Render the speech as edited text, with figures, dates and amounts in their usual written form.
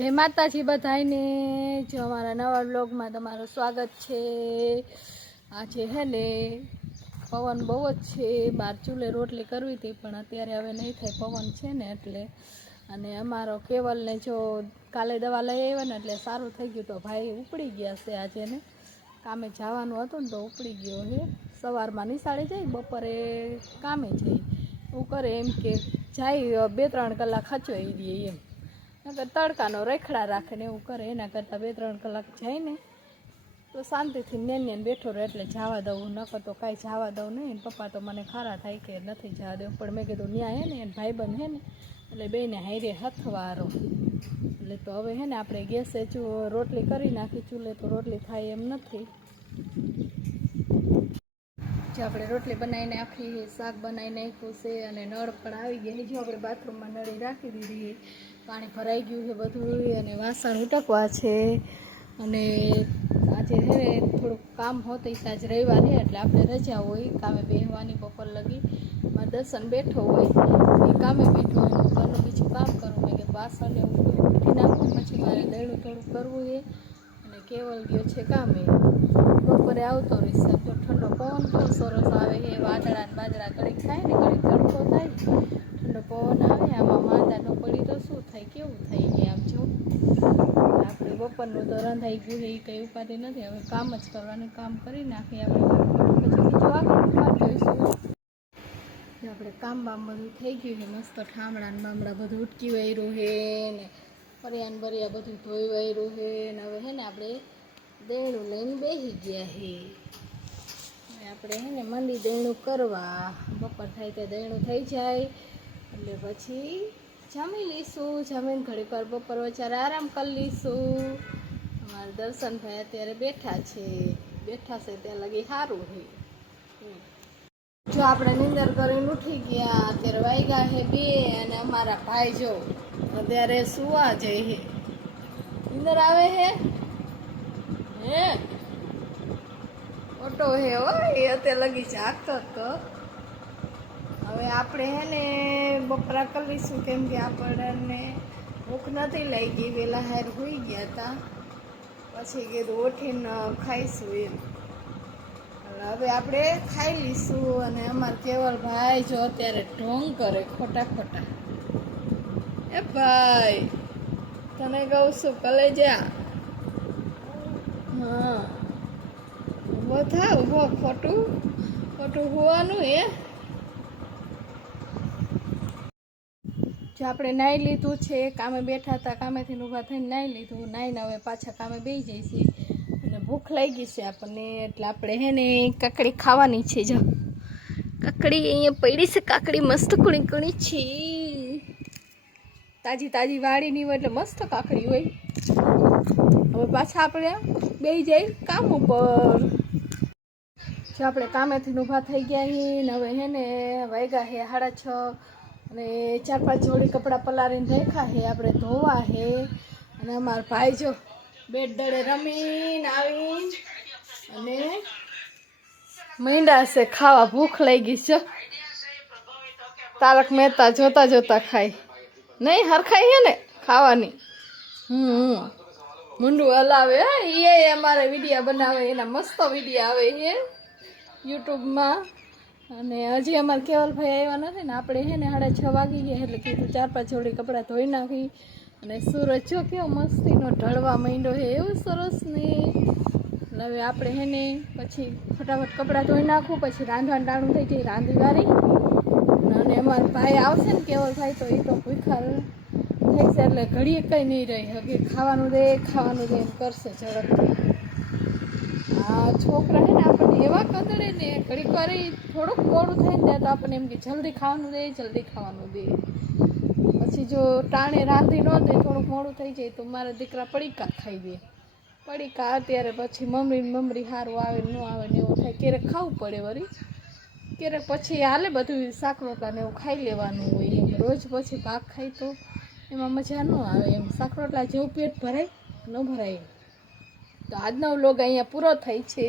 જય માતાજી બધાને। જો અમારા નવા વ્લોગમાં તમારું સ્વાગત છે। આજે હે ને પવન બહુ જ છે, બહાર ચૂલે રોટલી કરવી હતી પણ અત્યારે હવે નહીં થાય, પવન છે ને એટલે। અને અમારો કેવલને જો કાલે દવા લઈ આવ્યા ને એટલે સારું થઈ ગયું, તો ભાઈ ઉપડી ગયા છે આજે ને, કામે જવાનું હતું ને તો ઉપડી ગયો છે। સવારમાં નિશાળે જાય, બપોરે કામે જાય, એવું કરે એમ કે જાય 2-3 કલાક ખચવાઈ દે એમ, નકર તડકાનો રેખડા રાખે ને એવું કરે, એના કરતાં 2-3 કલાક જાય ને તો શાંતિથી નેન બેઠો રહે એટલે જવા દઉં, નકર તો કાંઈ જવા દઉં નહીં। પપ્પા તો મને ખારા થાય કે નથી જવા દઉં, પણ મેં કીધું ન્યા હે ને એને ભાઈબંધ હે ને એટલે બેને હારે હથવારો, એટલે તો હવે હે ને આપણે ગેસે રોટલી કરી નાખી, ચૂલે તો રોટલી થાય એમ નથી। જો આપણે રોટલી બનાવીને નાખી, શાક બનાવી નાખ્યું છે અને નળ પણ આવી ગયા। જો આપણે બાથરૂમમાં નળી રાખી દીધી, પાણી ભરાઈ ગયું છે બધું, અને વાસણ ઉટકવા છે। અને આજે હે થોડુંક કામ હોતું, આજ રવિવાર છે એટલે આપણે રજા હોય, કામે બેસવાની બપોર લગી। મારા દર્શન બેઠો હોય, એ કામે બેઠો હોય, ઘરનું બીજું કામ કરું, મેં કે વાસણ એવું ઉઠી નાખું, પછી મારે દળું થોડુંક કરવું છે। અને કેવલ ગયો છે કામે, બપોરે આવતો રહીશ। તો ઠંડો પવન બહુ સરસ આવે છે, વાદળા ને બાજરા ઘડીક થાય ને ઘડીક તડકો થાય, ઠંડો પવન આવે, આમાં માંદા ન પડી તો શું થાય, કેવું થાય છે આમ જો। આપણે બપોરનું તો રંધાઈ ગયું છે, એ કંઈ ઉપાધિ નથી, હવે કામ જ કરવાનું, કામ કરી નાખીએ આપણે, પછી બીજું આગળ જોઈશું। આપણે કામ બામ બધું થઈ ગયું છે, મસ્ત ઠામડા ને બામડા બધું ઉટકી વાયરું છે ને, ફરિયાન બરિયા બધું ધોઈ વાયરું છે ને, હવે હે ને આપણે દેણું લઈને બેસી ગયા છે। આપણે હે ને મંદી દેણું કરવા, બપોર થાય તો દેણું થઈ જાય એટલે પછી જમી લઈશું, જમીને ઘડીક વાર બપોર વચારે આરામ કરી લઈશું। અમારા દર્શનભાઈ અત્યારે બેઠા છે ત્યાં લગી સારું છે। જો આપણે નીંદર કરીને ઉઠી ગયા, અત્યારે વાગ્યા છે 2, અને અમારા ભાઈ જો અત્યારે સુવા જઈએ, નીંદર આવે છે હે ઓટો હે હો, એ અત્યારે લગી જાગતો તો। હવે આપણે હે ને બપોરા કરી લઈશું, કેમ કે આપણને ભૂખ નથી લાગી, વહેલા હાર હોઈ ગયા હતા, પછી કીધું ઉઠીને ખાઈશું એમ, હવે આપણે ખાઈ લઈશું। અને અમારા કેવલભાઈ જો અત્યારે ઢોંગ કરે ખોટા ખોટા, એ ભાઈ તને કહું છું કલેજા, હા ઊભો થા, ઊભો, ખોટું હોવાનું હે। જો આપણે નાહી લીધું છે, કામે બેઠા હતા, કામેથી ઊભા થઈને નાહી લીધું, નાહીને હવે પાછા કામે બેસી જઈશું, અને ભૂખ લાગી છે આપણને એટલે આપણે હે ને કાકડી ખાવાની છે। જો કાકડી અહીંયા પડી છે, કાકડી મસ્ત કુણી કુણી છે, તાજી વાડીની હોય એટલે મસ્ત કાકડી હોય। હવે પાછા આપણે બેસી જાય કામ ઉપર। જો આપણે કામેથી ઊભા થઈ ગયા છીએ ને, હવે હે ને વાગ્યા છે 6:30, અને 4-5 જોડી કપડાં પલાળીને રાખ્યા છે, આપણે ધોવા છે। અને અમારા ભાઈ જો બેટ દડે રમીને આવીને અને મીંડા છે ખાવા, ભૂખ લાગી છે। તારક મહેતા જોતા ખાય નહીં, હરખાઈ છે ને ખાવાની, મુંડું હલાવે, એ અમારે વિડીયો બનાવે, એના મસ્ત વિડીયો આવે છે યુટ્યુબમાં। અને હજી અમારે કેવલભાઈ આવ્યા નથી ને, આપણે છે ને 6:30 વાગી ગયા એટલે કીધું 4-5 જોડી કપડાં ધોઈ નાખી। અને સૂરજ જો કેવો મસ્તીનો ઢળવા માંડ્યો છે, એવું સરસ ને। હવે આપણે છે ને પછી ફટાફટ કપડાં ધોઈ નાખવું, પછી રાંધવાનું ટાણું થઈ જાય, રાંધી વારી, અને અમારા ભાઈ આવશે ને કેવલભાઈ તો એ તો ભૂખા થઈ છે એટલે ઘડીએ કંઈ નહીં રહી હવે, ખાવાનું દે એમ કરશે ઝડપથી। આ છોકરા છે ને આપણને એવા કદડે ને, ઘડીક વાર થોડુંક મોડું થાય ને તો આપણને એમ કે જલ્દી ખાવાનું દે, પછી જો ટાણે રાંધી ન દે, થોડુંક મોડું થઈ જાય તો મારા દીકરા પડીકા ખાઈ દે, પડીકા અત્યારે પછી મમરી સારું આવે ન આવે ને એવું થાય, ક્યારેક ખાવું પડે વળી, ક્યારેક પછી હાલે બધું શાક રોટલા ને એવું ખાઈ લેવાનું હોય એમ, રોજ પછી ભાગ ખાય તો એમાં મજા ન આવે એમ, શાક રોટલા જેવું પેટ ભરાય ન ભરાય। તો આજનો વ્લોગ અહીંયા પૂરો થાય છે।